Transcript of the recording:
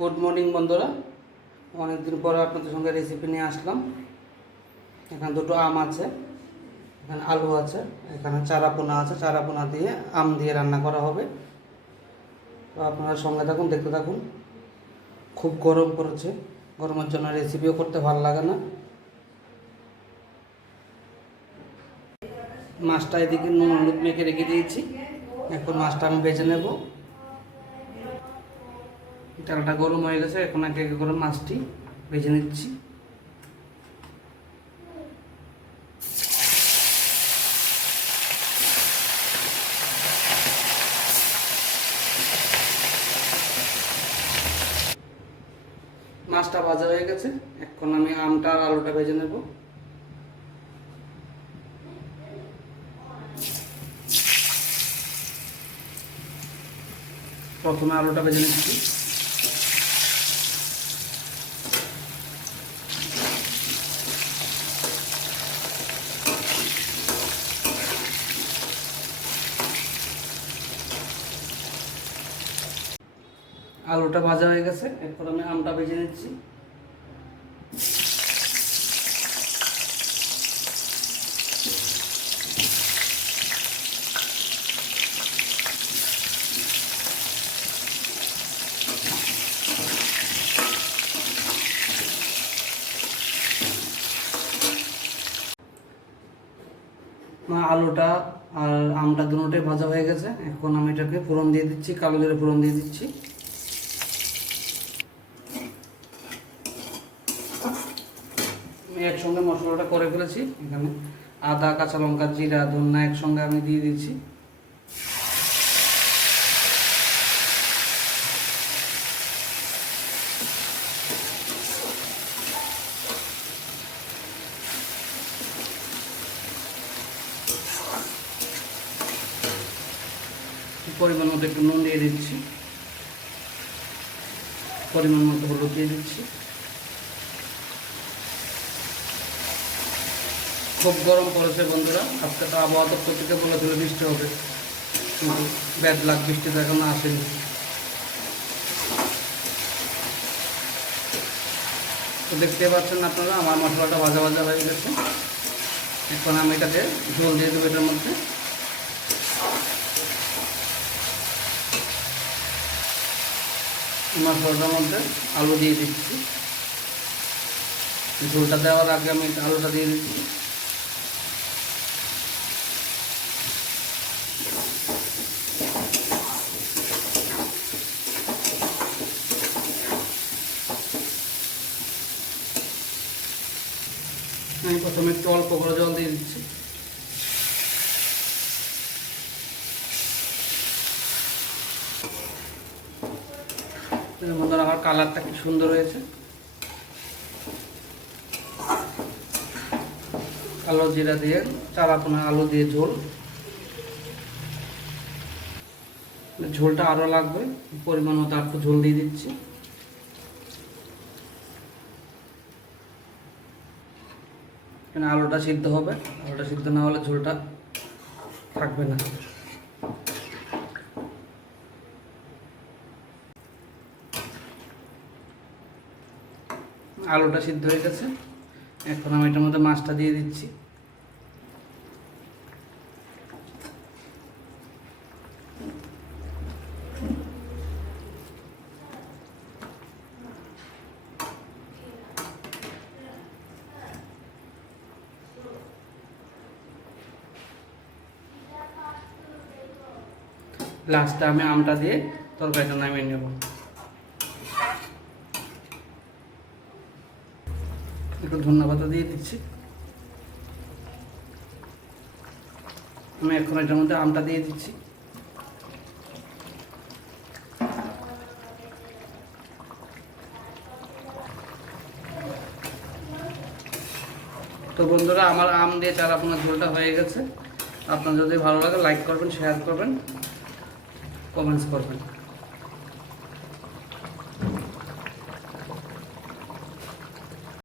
Good morning বন্ধুরা, অনেকদিন পরে আপনাদের সঙ্গে রেসিপি নিয়ে আসলাম। এখানে দুটো আম আছে, এখানে আলু আছে, এখানে চারাপোনা আছে। চারাপোনা দিয়ে আম দিয়ে রান্না করা হবে। তো আপনারা সঙ্গে থাকুন, দেখতে থাকুন। খুব গরম পড়েছে, গরমের জন্য রেসিপিও করতে ভালো লাগে না। মাছটা এদিকে নুন হলুদ মেখে রেখে দিয়েছি, এখন মাছটা আমি ভেজে নেব। তেলটা গরম হয়ে গেছে, এখন একে একে করে মাছটি ভেজে নিচ্ছি। মাছটা ভাজা হয়ে গেছে, এখন আমি আমটা আর আলুটা ভেজে নেব। প্রথমে আলুটা ভেজে নিচ্ছি। আলুটা ভাজা হয়ে গেছে, এরপর আমি আমটা ভেজে নিচ্ছি। আলুটা আর আমটা দুটোটাই ভাজা হয়ে গেছে, এখন আমি এটাকে ফোড়ন দিয়ে দিচ্ছি, কালো জিরে ফোড়ন দিয়ে দিচ্ছি। আমি একসঙ্গে মশলাটা করে ফেলেছি, এখানে আদা কাঁচা লঙ্কা জিরা ধন্যা একসঙ্গে আমি দিয়ে দিচ্ছি। পরিমাণ মতো একটু নুন দিয়ে দিচ্ছি, পরিমাণ মতো হলুদ দিয়ে দিচ্ছি। খুব গরম পড়েছে বন্ধুরা, আজকে তো আবহাওয়া দপ্তর থেকে বলেছিল বৃষ্টি হবে, কিন্তু ব্যাড লাক, বৃষ্টি তো এখনো আসেনি। তো দেখতে পাচ্ছেন আপনারা, আমার মশলাটা ভাজা ভাজা হয়ে গেছে। এখন আমি এটাকে ঝোল দিয়ে দেবো এটার মধ্যে। মশলাটার মধ্যে আলু দিয়ে দিচ্ছি। ঝোলটা দেওয়ার আগে আমি আলুটা দিয়ে দিচ্ছি। আমি প্রথমে একটু অল্প করে জল দিয়ে দিচ্ছি। বন্ধুরা, আমার কালারটা কি সুন্দর হয়েছে। কালো জিরা দিয়ে চারাপোনা আলু দিয়ে ঝোল। ঝোলটা আরও লাগবে, পরিমাণ মতো একটু ঝোল দিয়ে দিচ্ছি। এখানে আলুটা সিদ্ধ হবে, আলুটা সিদ্ধ না হলে ঝোলটা থাকবে না। আলুটা সিদ্ধ হয়ে গেছে, এখন আমি এটার মধ্যে মাছটা দিয়ে দিচ্ছি। লাস্টে আমি আমটা দিয়ে তরকারিটা নামিয়ে নেব। একটু ধন্যবাদ দিয়ে দিচ্ছি। আমি এখন এটার মধ্যে আমটা দিয়ে দিচ্ছি। তো বন্ধুরা, আমার আম দিয়ে চারাপোনা ঝোলটা হয়ে গেছে। আপনার যদি ভালো লাগে লাইক করবেন, শেয়ার করবেন, কমেন্টস করবেন।